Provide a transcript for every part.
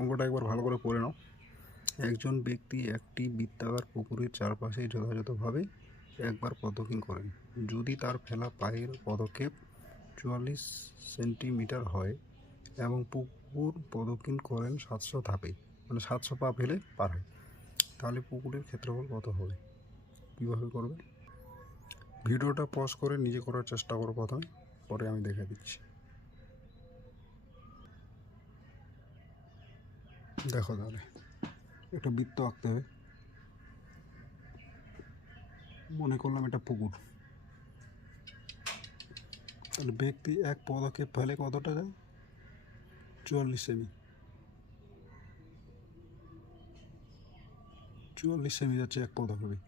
অঙ্কটা একবার ভালো করে পড়ে নাও। একজন ব্যক্তি একটি বৃত্তাকার পুকুরের চারপাশে যথাযথভাবে একবার প্রদক্ষিণ করেন। যদি তার ফেলা পায়ের পদক্ষেপ 44 সেন্টিমিটার হয় এবং পুকুর প্রদক্ষিণ করেন 700 ধাপে, মানে 700 পা ফেলে পার হয়, তাহলে পুকুরের ক্ষেত্রফল কত হবে? কীভাবে করবে? ভিডিওটা পজ করে নিজে করার চেষ্টা করো প্রথমে, পরে আমি দেখে দিচ্ছি। দেখো, তাহলে একটা বৃত্ত আঁকতে হবে। মনে করলাম এটা পুকুর, তাহলে ব্যক্তি এক পদক্ষেপ ফেলে কতটা যায়? 44 সেমি। 44 সেমি যাচ্ছে এক পদক্ষেপে।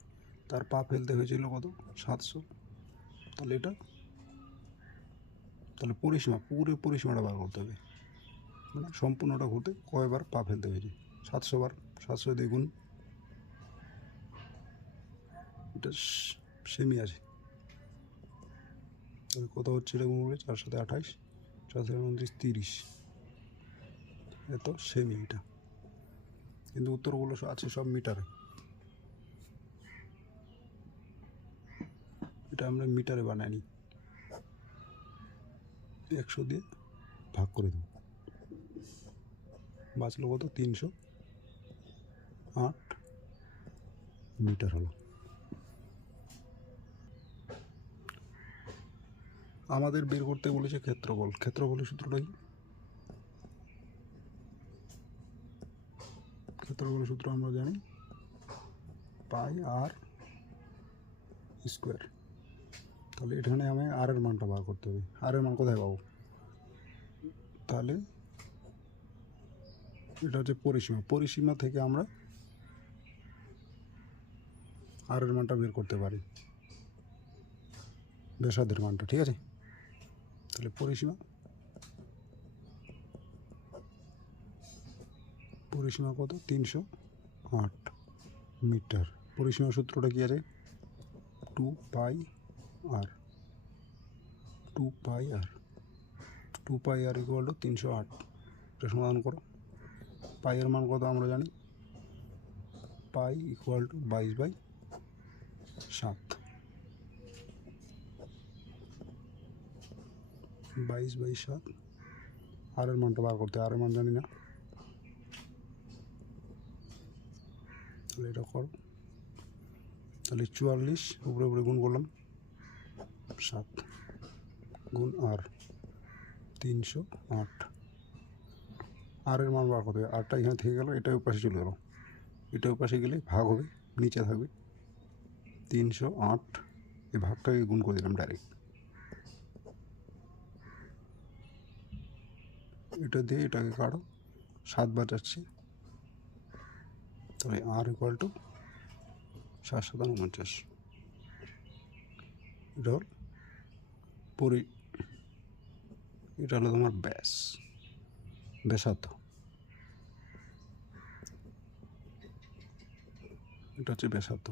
তার পা ফেলতে হয়েছিল কত? 700। তাহলে পরিসীমা, পুকুরের পরিসীমাটা বার করতে হবে, মানে সম্পূর্ণটা ঘুরতে কয়বার পা ফেলতে হয়েছে? 700 বার। 700 দিয়ে গুণ, এটা সেমি আছে, তাহলে কত হচ্ছে? এটা গুণ করলে 4 সাথে 28, 4 সাথে 29, 30, এত সেমি। এটা কিন্তু উত্তরগুলো আছে সব মিটারে, এটা আমরা মিটারে বানাইনি। 100 দিয়ে ভাগ করে দেব, বাঁচলো কত? 308 মিটার হলো। আমাদের বের করতে বলেছে ক্ষেত্রফল। ক্ষেত্রফলের সূত্রটা কি? ক্ষেত্রফলের সূত্র আমরা জানি, পাই আর স্কোয়ার। তাহলে এখানে আমি আর এর মানটা বার করতে হবে। আর এর মান কোথায় পাবো? তাহলে এটা হচ্ছে পরিসীমা। পরিসীমা থেকে আমরা আর এর মানটা বের করতে পারি, ব্যাসার্ধের মানটা। ঠিক আছে, তাহলে পরিসীমা কত? 308 মিটার। পরিসীমা সূত্রটা কি আছে? 2 পাই আর। 2 পাই আর ইকুয়াল টু 308। এটা সমাধান করো। পাইয়ের মান কত আমরা জানি, পাই ইকুয়াল টু 22/7। 22/7। আর এর মানটা বার করতে, আর এর মান জানি না, তাহলে এটা করো। তাহলে 44 উপরে উপরে গুণ করলাম, 7 গুণ আর 308। আর এর মান বার করতে হবে। আরটা এখানে থেকে গেল, এটা পাশে চলে গেল, এটা পাশে গেলে ভাগ হবে, নিচে থাকবে 308। এই ভাগটাকে গুণ করে দিলাম ডাইরেক্ট, এটা দিয়ে এটাকে কাটো, 7 বার যাচ্ছে, তাহলে আর ইকুয়াল টু 7 7 49। এটা হল এটা হলো তোমার ব্যাসার্ধ। এটা হচ্ছে ব্যাসার্ধ।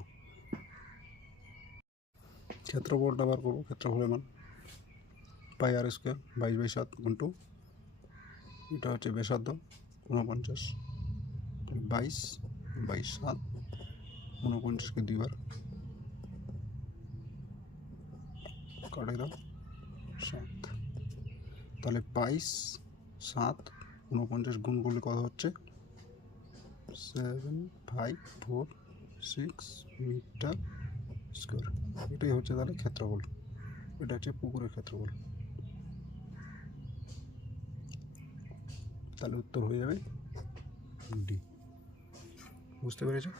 ক্ষেত্রফলটা বার করবো। ক্ষেত্রফলের মান পাই আর স্কোয়ার 22/7 গুণ, এটা হচ্ছে ব্যাসার্ধ 49, 22/7, 49কে 2 বার কাটে দাও, 7। তাহলে 22/7 49 গুণ করলে কত হচ্ছে? 7546 মিটার স্কোয়ার। এটাই হচ্ছে তাহলে ক্ষেত্রফল। এটা হচ্ছে পুকুরের ক্ষেত্রফল। তাহলে উত্তর হয়ে যাবে ডি। বুঝতে পেরেছো?